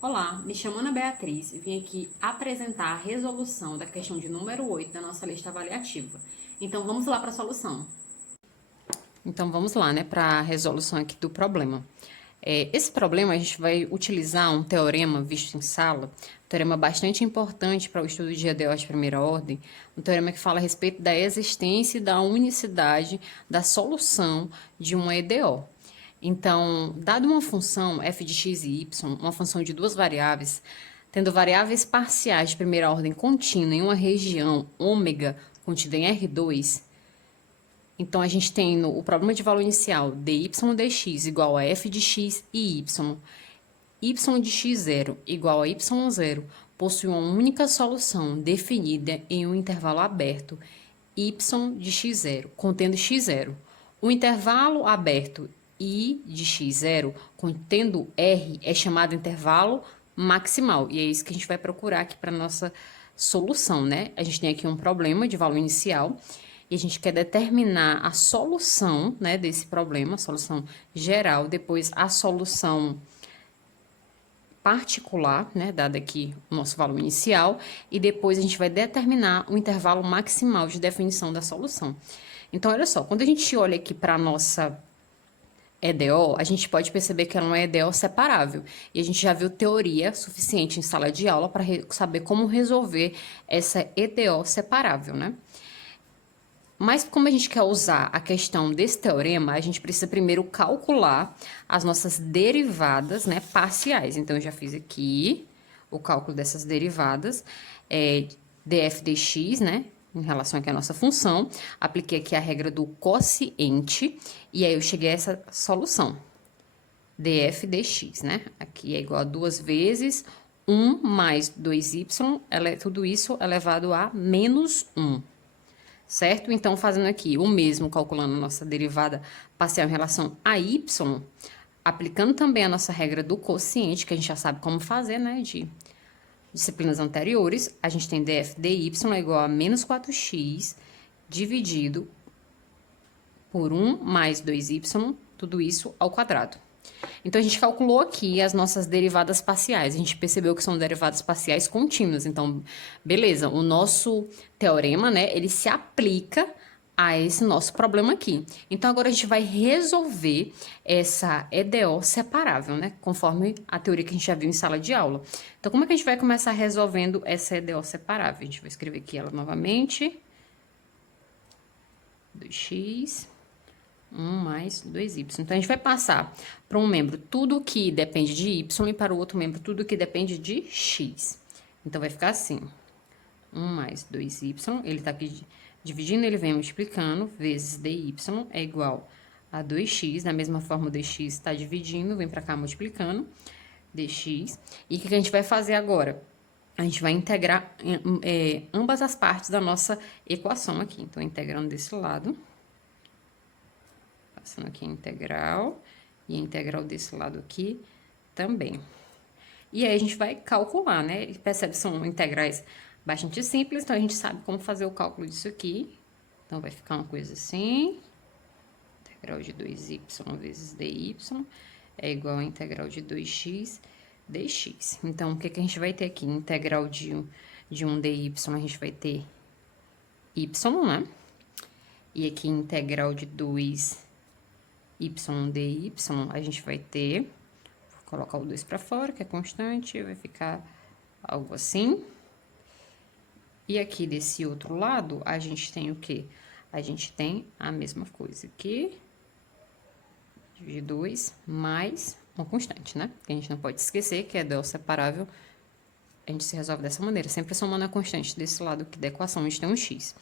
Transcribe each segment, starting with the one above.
Olá, me chamo Ana Beatriz e vim aqui apresentar a resolução da questão de número 8 da nossa lista avaliativa. Então vamos lá para a solução. Então vamos lá, né, para a resolução aqui do problema. Esse problema a gente vai utilizar um teorema visto em sala, um teorema bastante importante para o estudo de EDO de primeira ordem, um teorema que fala a respeito da existência e da unicidade da solução de uma EDO. Então, dado uma função f de x e y, uma função de duas variáveis, tendo variáveis parciais de primeira ordem contínua em uma região ômega contida em R2, então a gente tem o problema de valor inicial dy dx igual a f de x e y de x0 igual a y0, possui uma única solução definida em um intervalo aberto y de x0, contendo x0. O intervalo aberto I de x0, contendo R, é chamado intervalo maximal. E é isso que a gente vai procurar aqui para nossa solução, né? A gente tem aqui um problema de valor inicial e a gente quer determinar a solução, né, desse problema, a solução geral, depois a solução particular, né, dado aqui o nosso valor inicial, e depois a gente vai determinar o intervalo maximal de definição da solução. Então, olha só, quando a gente olha aqui para a nossa EDO, a gente pode perceber que ela é uma EDO separável. E a gente já viu teoria suficiente em sala de aula para saber como resolver essa EDO separável, né? Mas como a gente quer usar a questão desse teorema, a gente precisa primeiro calcular as nossas derivadas, né, parciais. Então, eu já fiz aqui o cálculo dessas derivadas, df dx, né, em relação aqui à nossa função. Apliquei aqui a regra do quociente, e aí eu cheguei a essa solução. df dx, né, aqui é igual a 2 vezes 1 mais 2y, tudo isso elevado a menos 1. Certo? Então, fazendo aqui o mesmo, calculando a nossa derivada parcial em relação a y, aplicando também a nossa regra do quociente, que a gente já sabe como fazer, né, de disciplinas anteriores, a gente tem df dy é igual a menos 4x dividido por 1 mais 2y, tudo isso ao quadrado. Então, a gente calculou aqui as nossas derivadas parciais. A gente percebeu que são derivadas parciais contínuas. Então, beleza, o nosso teorema, né, ele se aplica a esse nosso problema aqui. Então, agora a gente vai resolver essa EDO separável, né, conforme a teoria que a gente já viu em sala de aula. Então, como é que a gente vai começar resolvendo essa EDO separável? A gente vai escrever aqui ela novamente. 2x... 1 mais 2y. Então, a gente vai passar para um membro tudo que depende de y e para o outro membro tudo que depende de x. Então, vai ficar assim. 1 mais 2y, ele está aqui dividindo, ele vem multiplicando, vezes dy é igual a 2x. Da mesma forma, o dx está dividindo, vem para cá multiplicando, dx. E o que a gente vai fazer agora? A gente vai integrar ambas as partes da nossa equação aqui. Então, integrando desse lado. Passando aqui a integral, e a integral desse lado aqui também. E aí, a gente vai calcular, né? Percebe que são integrais bastante simples, então a gente sabe como fazer o cálculo disso aqui. Então, vai ficar uma coisa assim. Integral de 2y vezes dy é igual a integral de 2x dx. Então, o que a gente vai ter aqui? Integral de 1 dy, a gente vai ter y, né? E aqui, integral de 2 y dy, a gente vai ter, vou colocar o 2 para fora, que é constante, vai ficar algo assim. E aqui desse outro lado, a gente tem o quê? A gente tem a mesma coisa aqui, de 2 mais uma constante, né? Que a gente não pode esquecer que é del separável, a gente se resolve dessa maneira, sempre somando a constante desse lado aqui da equação, a gente tem um x.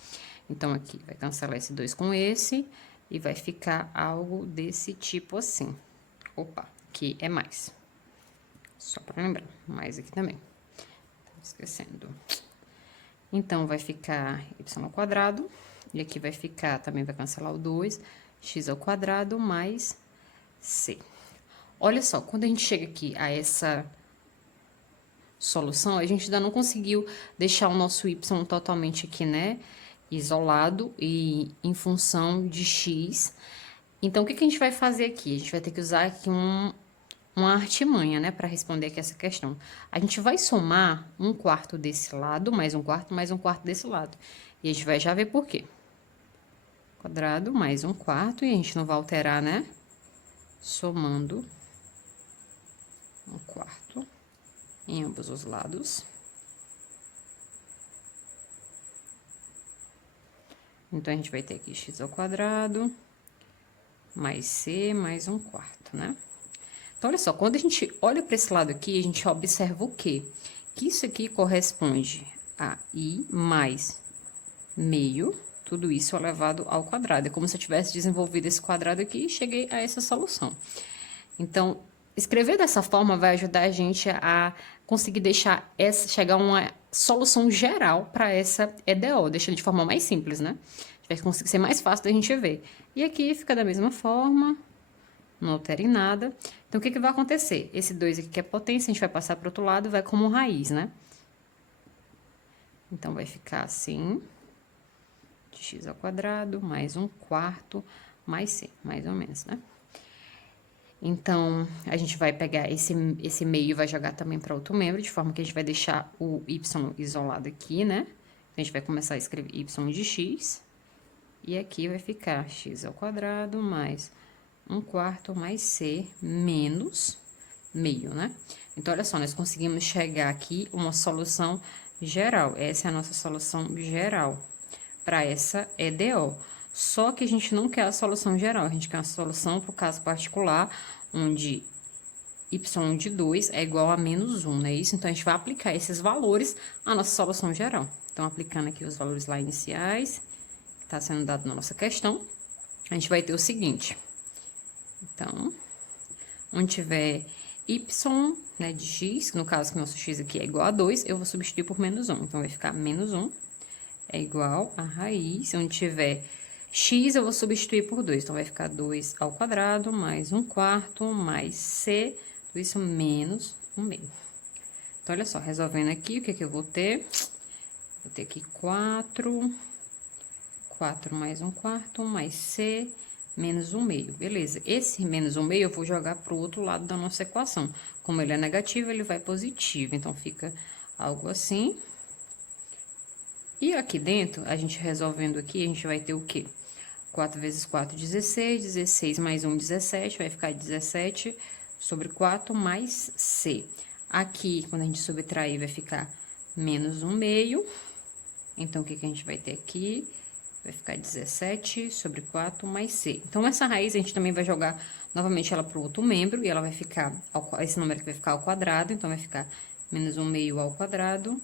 Então, aqui vai cancelar esse 2 com esse, e vai ficar algo desse tipo assim. Opa, aqui é mais. Só para lembrar, mais aqui também. Tô esquecendo. Então, vai ficar y ao quadrado, e aqui vai ficar, também vai cancelar o 2, x ao quadrado mais c. Olha só, quando a gente chega aqui a essa solução, a gente ainda não conseguiu deixar o nosso y totalmente aqui, né, isolado e em função de x. Então, o que a gente vai fazer aqui? A gente vai ter que usar aqui uma artimanha, né, para responder aqui essa questão. A gente vai somar 1/4 desse lado, mais 1/4, mais 1/4 desse lado. E a gente vai já ver por quê. Quadrado mais 1/4, e a gente não vai alterar, né? Somando 1/4 em ambos os lados. Então, a gente vai ter aqui x² mais c mais 1/4, né? Então, olha só, quando a gente olha para esse lado aqui, a gente observa o quê? Que isso aqui corresponde a i mais meio, tudo isso elevado ao quadrado. É como se eu tivesse desenvolvido esse quadrado aqui e cheguei a essa solução. Então, escrever dessa forma vai ajudar a gente a conseguir chegar a uma solução geral para essa EDO, deixa de forma mais simples, né? Vai conseguir ser mais fácil da gente ver. E aqui fica da mesma forma, não altera em nada. Então, o que vai acontecer? Esse 2 aqui que é potência, a gente vai passar para o outro lado, vai como raiz, né? Então, vai ficar assim, de x² mais 1/4 mais c, mais ou menos, né? Então, a gente vai pegar esse meio e vai jogar também para outro membro, de forma que a gente vai deixar o y isolado aqui, né? Então, a gente vai começar a escrever y de x. E aqui vai ficar x² mais 1/4 mais c menos meio, né? Então, olha só, nós conseguimos chegar aqui uma solução geral. Essa é a nossa solução geral para essa EDO. Só que a gente não quer a solução geral, a gente quer uma solução para o caso particular, onde y de 2 é igual a menos 1, não é isso? Então, a gente vai aplicar esses valores à nossa solução geral. Então, aplicando aqui os valores lá iniciais, que está sendo dado na nossa questão, a gente vai ter o seguinte. Então, onde tiver y, né, de x, no caso que nosso x aqui é igual a 2, eu vou substituir por menos 1. Então, vai ficar menos 1 é igual a raiz, onde tiver x, eu vou substituir por 2. Então, vai ficar 2² mais 1/4 mais c, tudo isso menos 1/2. Então, olha só, resolvendo aqui, o que eu vou ter? Vou ter aqui 4 mais 1/4 mais c menos 1/2. Beleza, esse menos 1/2 eu vou jogar para o outro lado da nossa equação. Como ele é negativo, ele vai positivo. Então, fica algo assim. E aqui dentro, a gente resolvendo aqui, a gente vai ter o quê? 4 vezes 4, 16. 16 mais 1, 17. Vai ficar 17/4 mais c. Aqui, quando a gente subtrair, vai ficar menos 1/2. Então, o que a gente vai ter aqui? Vai ficar 17/4 mais c. Então, essa raiz a gente também vai jogar novamente ela para o outro membro. E ela vai ficar, esse número aqui vai ficar ao quadrado. Então, vai ficar menos 1/2 ao quadrado.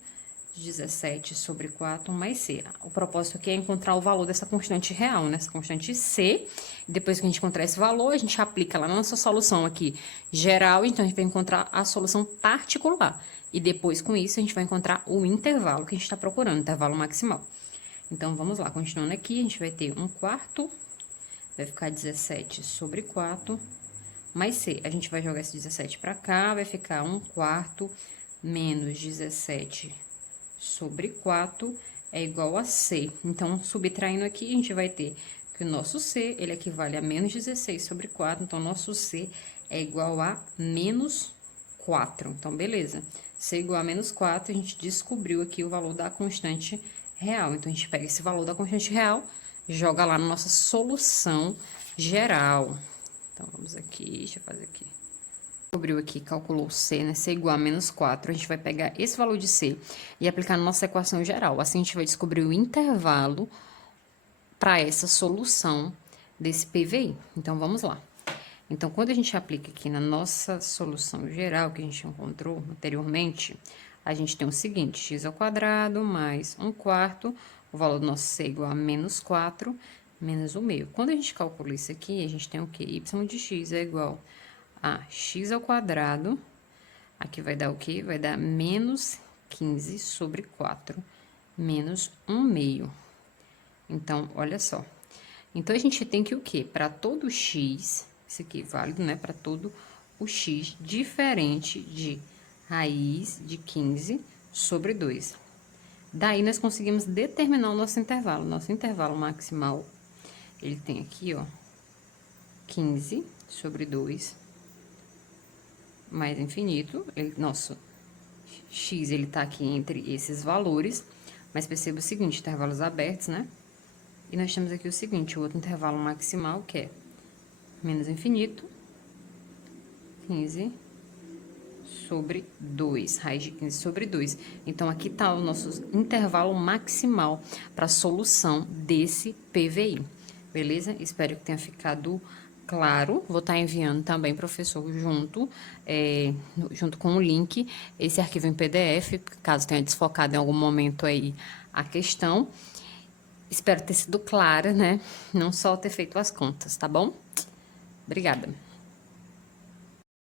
17/4 mais c. O propósito aqui é encontrar o valor dessa constante real, né? Essa constante c. Depois que a gente encontrar esse valor, a gente aplica lá na nossa solução aqui geral. Então, a gente vai encontrar a solução particular. E depois, com isso, a gente vai encontrar o intervalo que a gente está procurando, o intervalo maximal. Então, vamos lá, continuando aqui, a gente vai ter 1/4, vai ficar 17/4 mais c. A gente vai jogar esse 17 para cá, vai ficar 1/4 menos 17/4 é igual a c. Então, subtraindo aqui, a gente vai ter que o nosso c, ele equivale a menos 16/4, então, nosso c é igual a menos 4. Então, beleza. C igual a menos 4, a gente descobriu aqui o valor da constante real. Então, a gente pega esse valor da constante real, joga lá na nossa solução geral. Então, vamos aqui, deixa eu fazer aqui. Descobriu aqui, calculou C, né? C igual a menos 4. A gente vai pegar esse valor de C e aplicar na nossa equação geral. Assim, a gente vai descobrir o intervalo para essa solução desse PVI. Então, vamos lá. Então, quando a gente aplica aqui na nossa solução geral, que a gente encontrou anteriormente, a gente tem o seguinte, x² mais 1/4, o valor do nosso C é igual a menos 4, menos 1/2. Quando a gente calcula isso aqui, a gente tem o quê? Y de x é igual a x², aqui vai dar o quê? Vai dar menos 15/4, menos 1/2. Então, olha só. Então, a gente tem que o quê? Para todo x, isso aqui é válido, né? Para todo o x diferente de raiz de 15/2. Daí, nós conseguimos determinar o nosso intervalo. Nosso intervalo maximal, ele tem aqui, ó, 15/2 mais infinito, nosso x, ele tá aqui entre esses valores, mas perceba o seguinte, intervalos abertos, né? E nós temos aqui o seguinte, o outro intervalo maximal, que é menos infinito, 15 sobre 2, raiz de 15 sobre 2. Então, aqui está o nosso intervalo maximal para a solução desse PVI. Beleza? Espero que tenha ficado claro. Vou estar enviando também, professor, junto com o link, esse arquivo em PDF, caso tenha desfocado em algum momento aí a questão. Espero ter sido clara, né? Não só ter feito as contas, tá bom? Obrigada.